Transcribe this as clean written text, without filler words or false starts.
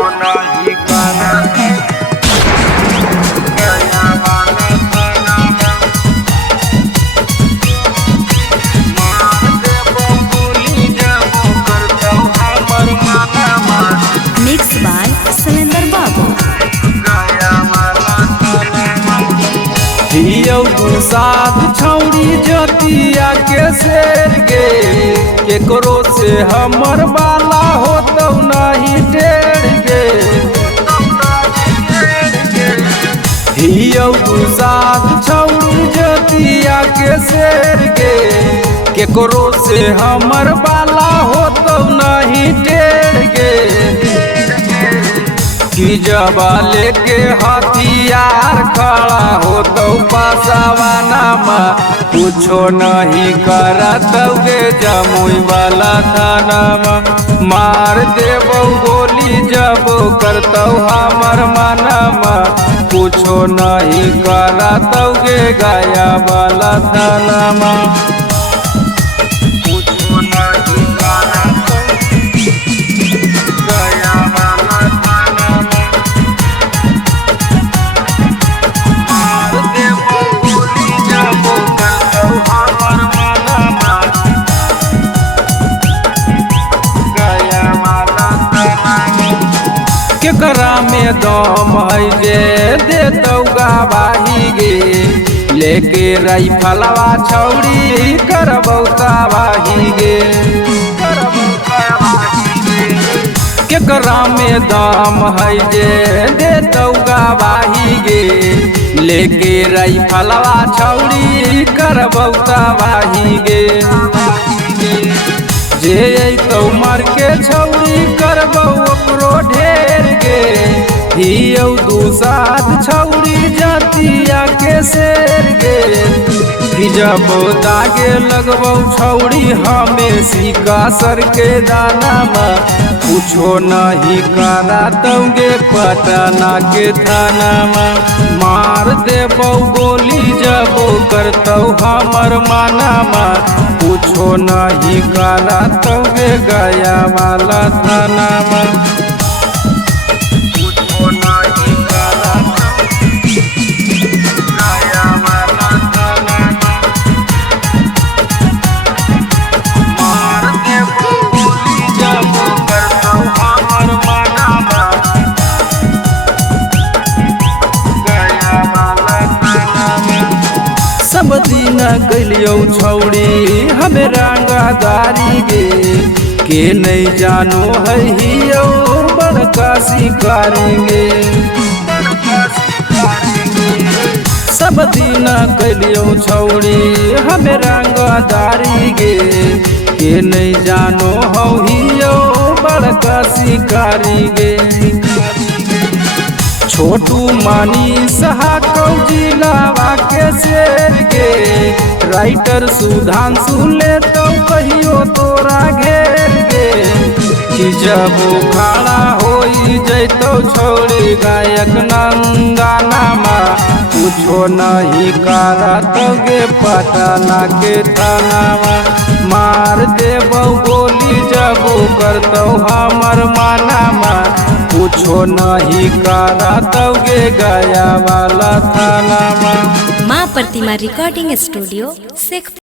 नहीं करत गया वाला थाना मार देबो गोली जब करतौ हमर मानामा। मिक्स बाय सलेंदर बाबू। हियौ साथ छौड़ी जतिया के शेर गे केकरो से हमर बाला होतौ नहीं टेढ़ गे। हियौ साथ छौड़ी जतिया के शेर गे केकरो से हमर बाला होतौ नहीं टेढ़ गे। कि जब लेके हथियार खड़ा होतौ पासवानामा कुछो नहीं करतौ गे जमुई वाला थानामा। मार देबौ गोली जब करतौ हमर मानामा कुछो नहीं करतौ गे गया वाला थानामा। कुछो नहीं करतौ गया वाला थानामा। मार देबौ गोली जब करतौ हमर मानामा गया वाला थानामा। केकरा में दम है जे देतौ गवाही गे लेके राइफलवा छौड़ी करबौ तबाही गे। केकरा में दम है जे देतौ गवाही गे लेके राइफलवा छौड़ी करबौ तबाही गे। जे अइतौ मार के छौड़ी करबौ ओकरो ढेर गे। हियौ दू साथ छौड़ी जातिया के शेर गे कि जब दागे लगबौ छौड़ी हमें सिक्का सर के दानामा कुछो नहीं करतौ गे पटना के थानामा। मार देबौ गोली जब करतौ हमर मानामा कुछो नहीं करतौ गे गया वाला थानामा। कुछो नहीं करतौ गया वाला थानामा। मार देबौ गोली जब करतौ हमर मानामा गया वाला थानामा। सब दिन कैलियौ छौड़ी हमें रंगदारी गे के नहीं जानो है हियौ बड़का शिकारी गे। सब दिन कैलियौ छौड़ी हमें रंगदारी गे के नहीं जानो हौ हियौ बड़का शिकारी गे। छोटू मानी सहाकौ जिलावा के शेर गे राइटर सुधांशु लेतौ कहियो तोरा घेर गे। कि जब खड़ा होई जैतौ छौड़ी गायक नंदनामा कुछो नहीं करतौ गे पटना के थानामा। मार देबौ गोली जब करतौ हमर मानामा कुछो नहीं करतौ गे गया वाला थानामा। माँ प्रतिमा रिकॉर्डिंग स्टूडियो शेखपुरा।